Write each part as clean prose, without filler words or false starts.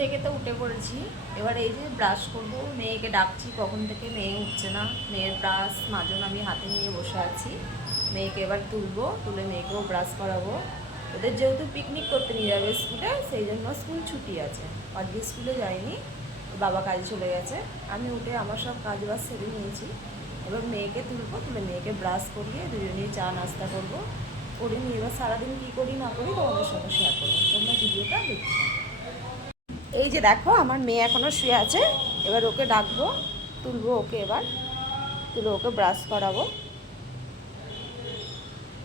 থেকে তো উঠে পড়েছি। এবার এই যে ব্রাশ করব, মেয়েকে ডাকছি কখন থেকে, মেয়ে উঠছে না। মেয়ের ব্রাশ মাজন আমি হাতে নিয়ে বসে আছি। মেয়েকে এবার তুলবো, তুলে মেয়েকেও ব্রাশ করাবো। ওদের যেহেতু পিকনিক করতে নিয়ে যাবে স্কুলে, সেই জন্য স্কুল ছুটি আছে, আজকে স্কুলে যায়নি, বাবা কাজে চলে গেছে। আমি উঠে আমার সব কাজ বাজ সেরে নিয়েছি। এবার মেয়েকে তুলবো, তুলে মেয়েকে ব্রাশ করিয়ে দুজনেই চা নাস্তা করবো, করে নিয়ে এবার সারাদিন কী করি না করি তোমাদের সাথে শেয়ার করবো, তোমরা ভিডিওটা দেখতে থাকো। এই যে দেখো আমার মেয়ে এখনও শুয়ে আছে, এবার ওকে ডাকবো, তুলবো ওকে, এবার তুলে ওকে ব্রাশ করাবো।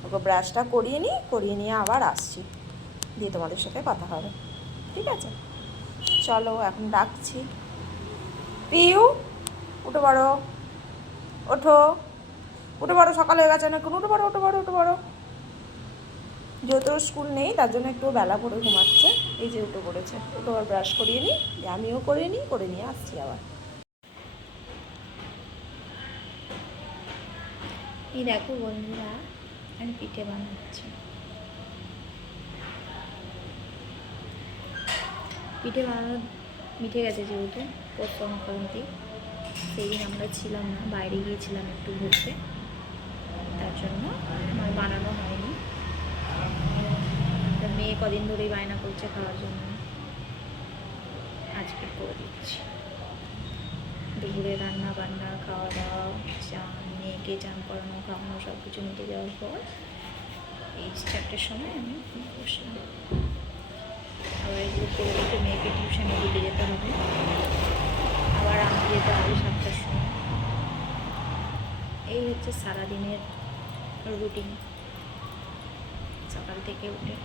ওকে ব্রাশটা করিয়ে নিই, করিয়ে নিয়ে আবার আসছি, দিয়ে তোমাদের সাথে কথা হবে, ঠিক আছে? চলো এখন ডাকছি। পিউ, উঠে পড়ো, ওঠো, উঠে পড়ো, সকাল হয়ে গেছে না এখন, উঠে পড়ো, উঠে পড়ো, উঠে পড়ো। যেহেতু স্কুল নেই তার জন্য একটু বেলা করে ঘুমাচ্ছে। এই যে উঠে পড়েছে, ওকে আবার ব্রাশ করিয়ে নিই, আমিও করে নিই, করে নিয়ে আসছি আবার। এই দেখো বন্ধুরা, আমি পিঠে বানাচ্ছি। পিঠে বানানো মিঠে গেছে, যেহেতু পৌষ সংক্রান্তি, সেই দিন আমরা ছিলাম না, বাইরে গিয়েছিলাম একটু ঘুরতে, তার জন্য আমার বানানো হয়নি। মেয়ে কদিন ধরেই বায়না করছে খাওয়ার জন্য, আজকে করে দিচ্ছি। দুপুরে রান্না বান্না, খাওয়া দাওয়া, চান, মেয়েকে চান করানো, খাওয়ানো সব কিছু মিটে যাওয়ার পর এই 4টের সময় আমি বসলাম। আবার এগুলো করে রেখে মেয়েকে টিউশনে দিতে যেতে হবে, আবার আনতে যেতে হবে 7টার সময়। এই হচ্ছে সারাদিনের রুটিন, সকাল থেকে উঠে